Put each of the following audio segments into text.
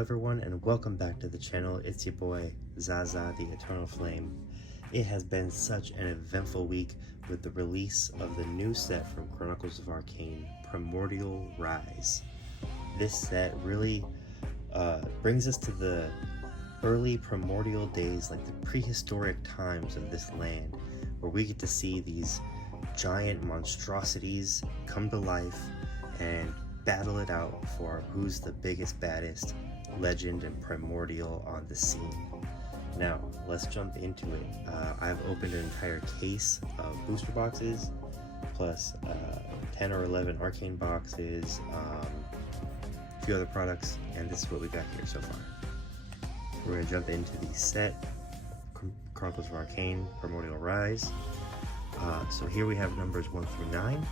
everyone, and welcome back to the channel. It's your boy Zaza the Eternal Flame. It has been such an eventful week with the release of the new set from Chronicles of Arcane, Primordial Rise. This set really brings us to the early primordial days, like the prehistoric times of this land, where we get to see these giant monstrosities come to life and battle it out for who's the biggest, baddest legend and primordial on the scene. Now, let's jump into it. I've opened an entire case of booster boxes, plus 10 or 11 arcane boxes, a few other products, and this is what we got here so far. We're going to jump into the set, Chronicles of Arcane, Primordial Rise. So here we have numbers 1 through 9.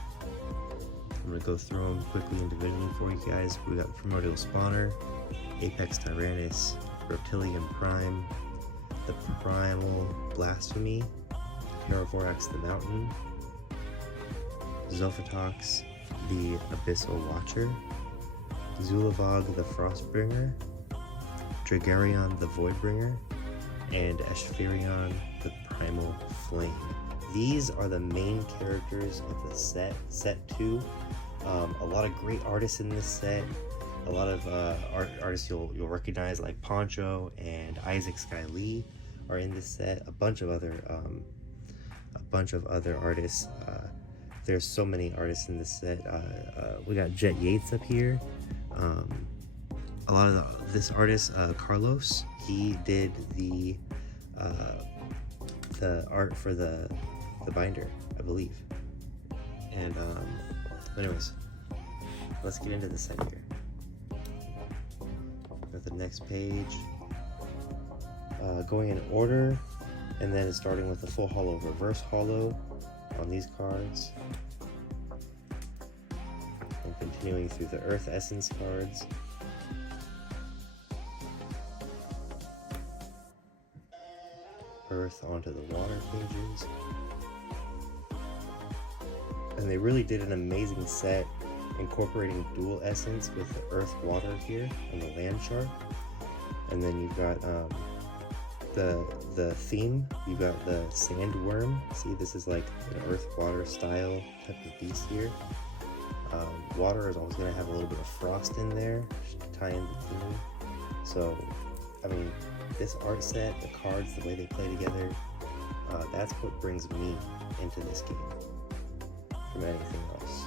I'm going to go through them quickly individually for you guys. We got Primordial Spawner, Apex Tyrannus, Reptilian Prime, the Primal Blasphemy, Terravorax the Mountain, Zophatox the Abyssal Watcher, Zulavog the Frostbringer, Dragarion the Voidbringer, and Ashfirion the Primal Flame. These are the main characters of the set 2. A lot of great artists in this set. A lot of artists you'll recognize, like PONCHO and Isaac Sky Lee are in this set. A bunch of other artists. There's so many artists in this set. We got Jett Yates up here. A lot of this artist, Carlos, he did the art for the binder, I believe. And anyways, let's get into the set here. Got the next page, going in order, and then starting with the full holo, reverse holo on these cards, and continuing through the Earth Essence cards. Earth onto the water pages. And they really did an amazing set incorporating dual essence with the earth water here and the land chart. And then you've got the theme. You've got the sandworm. See, this is like an earth water style type of beast here. Water is always going to have a little bit of frost in there to tie in the theme. So, I mean, this art set, the cards, the way they play together, that's what brings me into this game from anything else.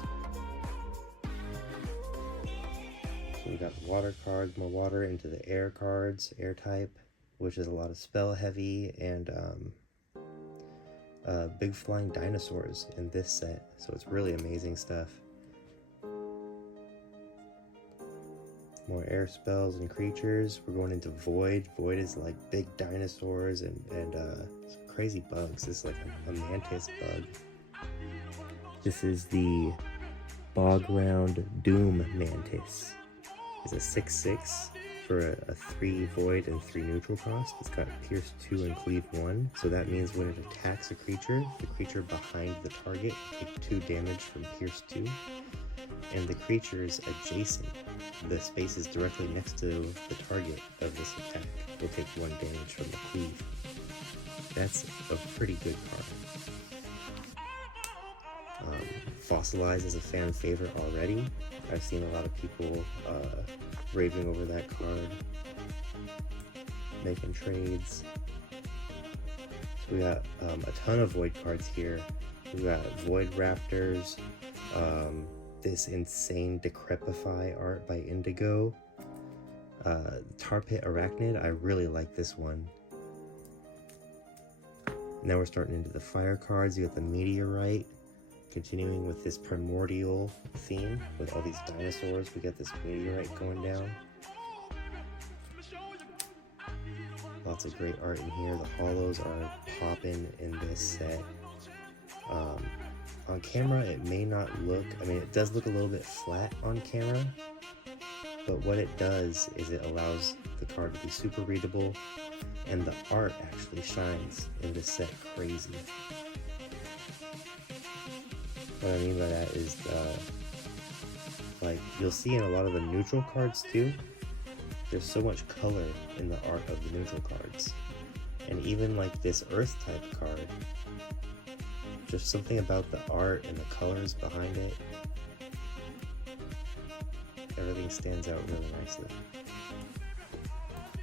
So we got water cards, more water into the air cards, air type, which is a lot of spell heavy, and big flying dinosaurs in this set. So it's really amazing stuff. More air spells and creatures. We're going into Void. Void is like big dinosaurs and some crazy bugs. This is like a mantis bug. This is the Bog-Round Doom Mantis. It's a 6/6 for a 3 Void and 3 neutral cost. It's got Pierce 2 and Cleave 1. So that means when it attacks a creature, the creature behind the target will take 2 damage from Pierce 2. And the creatures adjacent, the spaces directly next to the target of this attack, will take 1 damage from the cleave. That's a pretty good card. Fossilize is a fan favorite already. I've seen a lot of people raving over that card, making trades. So we got a ton of Void cards here. We got Void Raptors, this insane Decrepify art by Indigo. Tar Pit Arachnid, I really like this one. Now we're starting into the fire cards. You got the Meteorite, continuing with this primordial theme with all these dinosaurs. We got this Meteorite going down. Lots of great art in here. The holos are popping in this set. On camera, it may not look, I mean, it does look a little bit flat on camera, but what it does is it allows the card to be super readable, and the art actually shines in this set crazy. What I mean by that is, like, you'll see in a lot of the neutral cards too, There's so much color in the art of the neutral cards. And even like this Earth type card, just something about the art and the colors behind it. Everything stands out really nicely.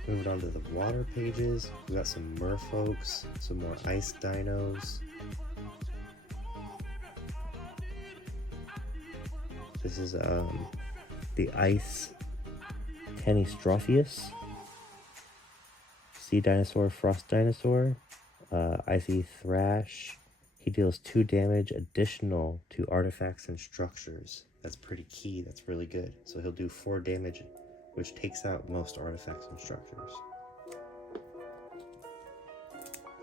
Moving on to the water pages, we got some merfolks, some more ice dinos. This is the ice Canistropheus, sea dinosaur, frost dinosaur, icy thrash. He deals 2 damage additional to artifacts and structures. That's pretty key, that's really good. So he'll do 4 damage, which takes out most artifacts and structures.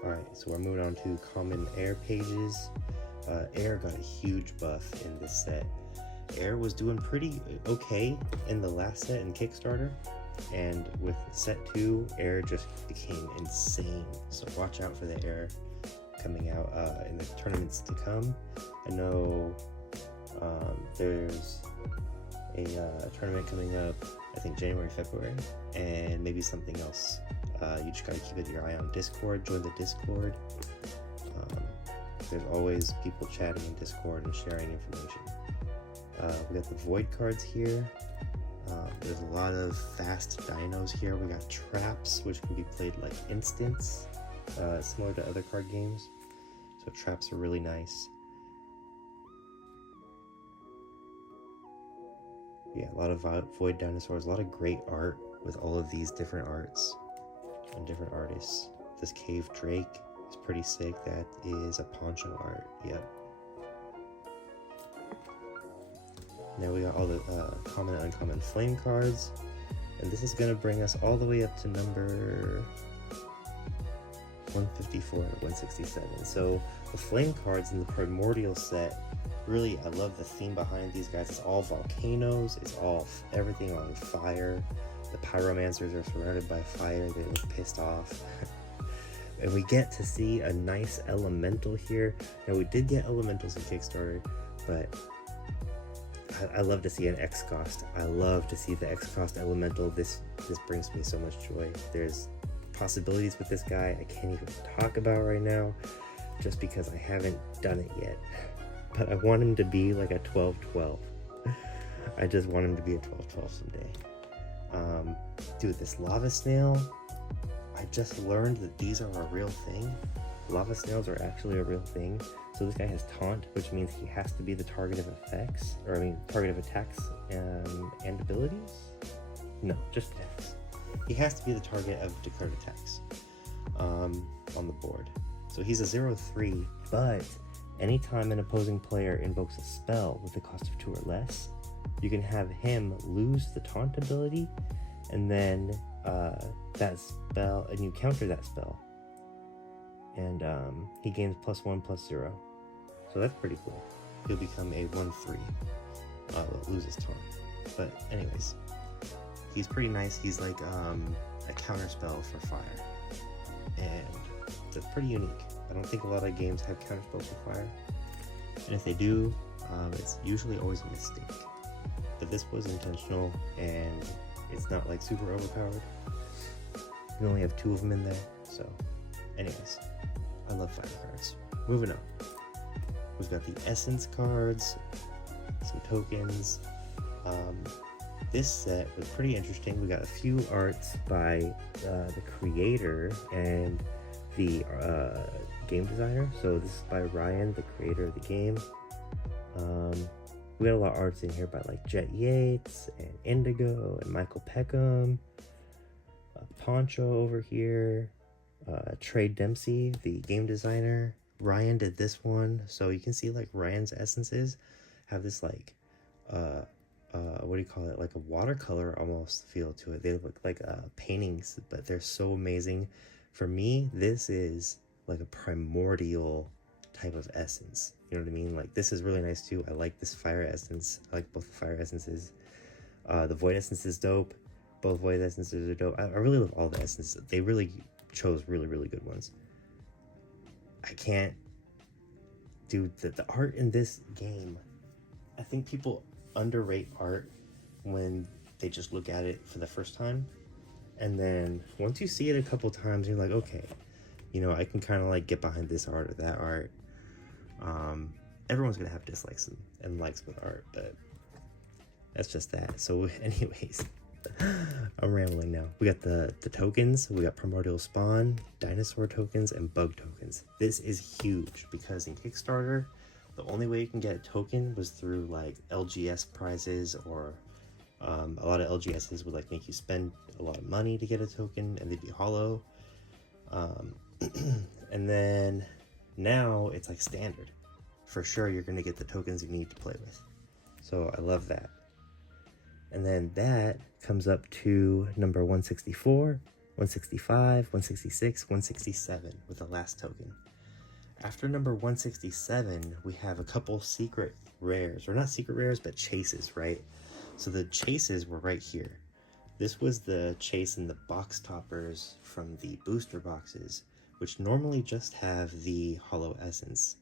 Alright, so we're moving on to common air pages. Air got a huge buff in this set. Air was doing pretty okay in the last set in Kickstarter, and with set 2, Air just became insane. So watch out for the Air coming out in the tournaments to come. I know there's a tournament coming up, I think January, February, and maybe something else. You just gotta keep your eye on Discord, join the Discord. There's always people chatting in Discord and sharing information. We got the Void cards here. There's a lot of fast dinos here. We got traps, which can be played like instants, similar to other card games. So traps are really nice. Yeah, a lot of Void dinosaurs, a lot of great art with all of these different arts and different artists. This Cave Drake is pretty sick. That is a PONCHO art, yep. Now we got all the common and uncommon flame cards, and this is going to bring us all the way up to number 154 or 167. So the flame cards in the Primordial set, really, I love the theme behind these guys. It's all volcanoes, it's all everything on fire. The pyromancers are surrounded by fire, they look pissed off. And we get to see a nice elemental here. Now we did get elementals in Kickstarter, but I love to see an X-Cost. I love to see the X-Cost elemental. This brings me so much joy. There's possibilities with this guy I can't even talk about right now, just because I haven't done it yet. But I want him to be like a 12-12. I just want him to be a 12-12 someday. Dude, this lava snail, I just learned that these are a real thing. Lava snails are actually a real thing. So this guy has taunt, which means he has to be the target of effects, or I mean target of attacks and abilities? No, just attacks. He has to be the target of declared attacks on the board. So he's a 0/3, but anytime an opposing player invokes a spell with a cost of 2 or less, you can have him lose the taunt ability, and then that spell, and you counter that spell. And he gains +1/+0. So that's pretty cool. He'll become a 1/3. Loses taunt. But anyways, he's pretty nice. He's like a counter spell for fire. And that's pretty unique. I don't think a lot of games have counter spells for fire. And if they do, it's usually always a mistake. But this was intentional, and it's not like super overpowered. We only have 2 of them in there, so anyways. I love fire cards. Moving on. We've got the essence cards, some tokens. This set was pretty interesting. We got a few arts by the creator and the game designer. So this is by Ryan, the creator of the game. We got a lot of arts in here by like Jett Yates and Indigo and Michael Peckham. PONCHO over here. Trey Dempsey, the game designer. Ryan did this one, so you can see like Ryan's essences have this like what do you call it, like a watercolor almost feel to it. They look like paintings, but they're so amazing. For me, this is like a primordial type of essence, you know what I mean? Like this is really nice too. I like this fire essence. I like both the fire essences. The void essence is dope. Both void essences are dope. I really love all the essences. They really chose really good ones. I can't do the art in this game. I think people underrate art when they just look at it for the first time. And then once you see it a couple times, you're like, okay, you know, I can kind of like get behind this art or that art. Everyone's gonna have dislikes and likes with art, but that's just that. So anyways, I'm rambling now. We got the tokens. We got Primordial Spawn, Dinosaur tokens, and Bug tokens. This is huge because in Kickstarter, the only way you can get a token was through like LGS prizes, or a lot of LGSs would like make you spend a lot of money to get a token, and they'd be hollow. And then now it's like standard. For sure, you're going to get the tokens you need to play with. So I love that. And then that comes up to number 164, 165, 166, 167 with the last token. After number 167, we have a couple secret rares, or not secret rares, but chases, right? So the chases were right here. This was the chase in the box toppers from the booster boxes, which normally just have the hollow essence.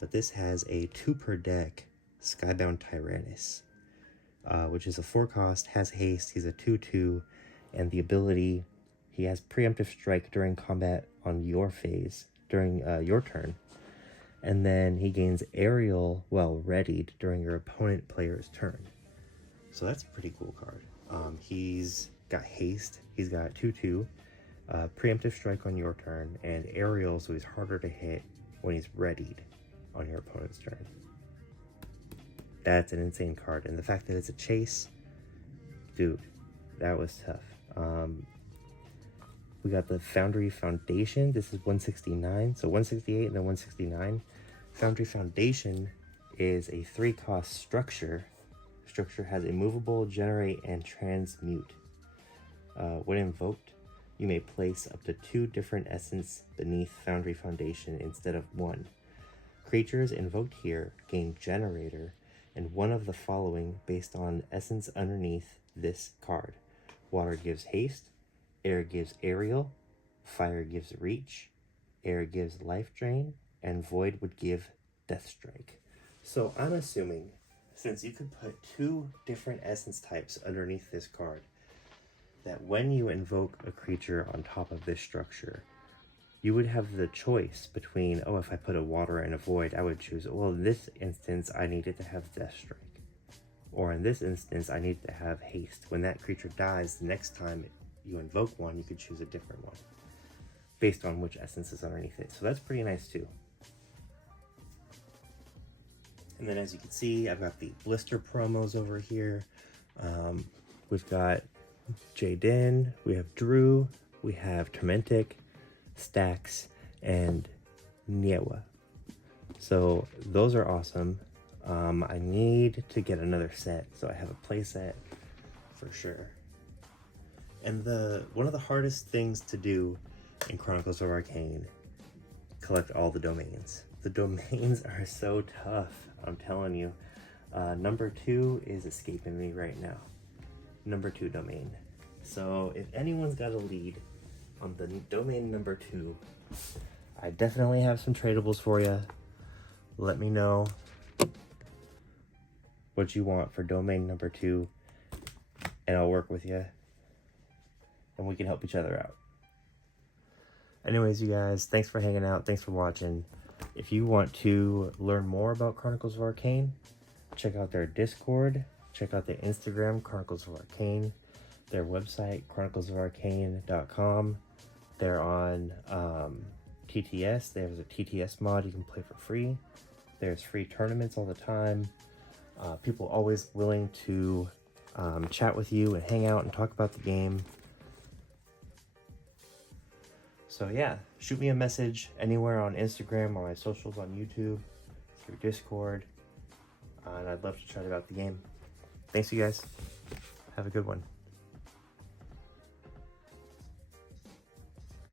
But this has a 2 per deck Skybound Tyrannus, which is a 4 cost, has haste, he's a 2/2, and the ability, he has preemptive strike during combat on your phase, during your turn. And then he gains aerial while readied during your opponent player's turn. So that's a pretty cool card. He's got haste, he's got 2/2, preemptive strike on your turn, and aerial, so he's harder to hit when he's readied on your opponent's turn. That's an insane card, and the fact that it's a chase, dude, that was tough. We got the Foundry Foundation. This is 169, so 168 and then 169. Foundry Foundation is a 3 cost structure. Structure has immovable, generate, and transmute. When invoked, you may place up to 2 different essence beneath Foundry Foundation instead of 1. Creatures invoked here gain generator and one of the following based on essence underneath this card. Water gives haste, air gives aerial, fire gives reach, air gives life drain, and void would give death strike. So I'm assuming, since you could put 2 different essence types underneath this card, that when you invoke a creature on top of this structure, you would have the choice between, oh, if I put a water and a void, I would choose, well, in this instance, I needed to have death strike. Or in this instance, I need to have haste. When that creature dies, the next time you invoke one, you could choose a different one based on which essence is underneath it. So that's pretty nice too. And then as you can see, I've got the blister promos over here. We've got Jaden, we have Drew, we have Tormentic, Stacks, and Niewa. So those are awesome. I need to get another set, so I have a play set for sure. And one of the hardest things to do in Chronicles of Arcane, collect all the domains. The domains are so tough, I'm telling you. Number 2 is escaping me right now. Number 2 domain. So if anyone's got a lead on the domain number 2, I definitely have some tradables for you. Let me know what you want for domain number 2, and I'll work with you, and we can help each other out. Anyways, you guys, thanks for hanging out. Thanks for watching. If you want to learn more about Chronicles of Arcane, check out their Discord. Check out their Instagram, Chronicles of Arcane. Their website, chroniclesofarcane.com. They're on TTS. There's a TTS mod you can play for free. There's free tournaments all the time. People always willing to chat with you and hang out and talk about the game. So yeah, shoot me a message anywhere on Instagram or my socials on YouTube, through Discord, and I'd love to chat about the game. Thanks, you guys. Have a good one.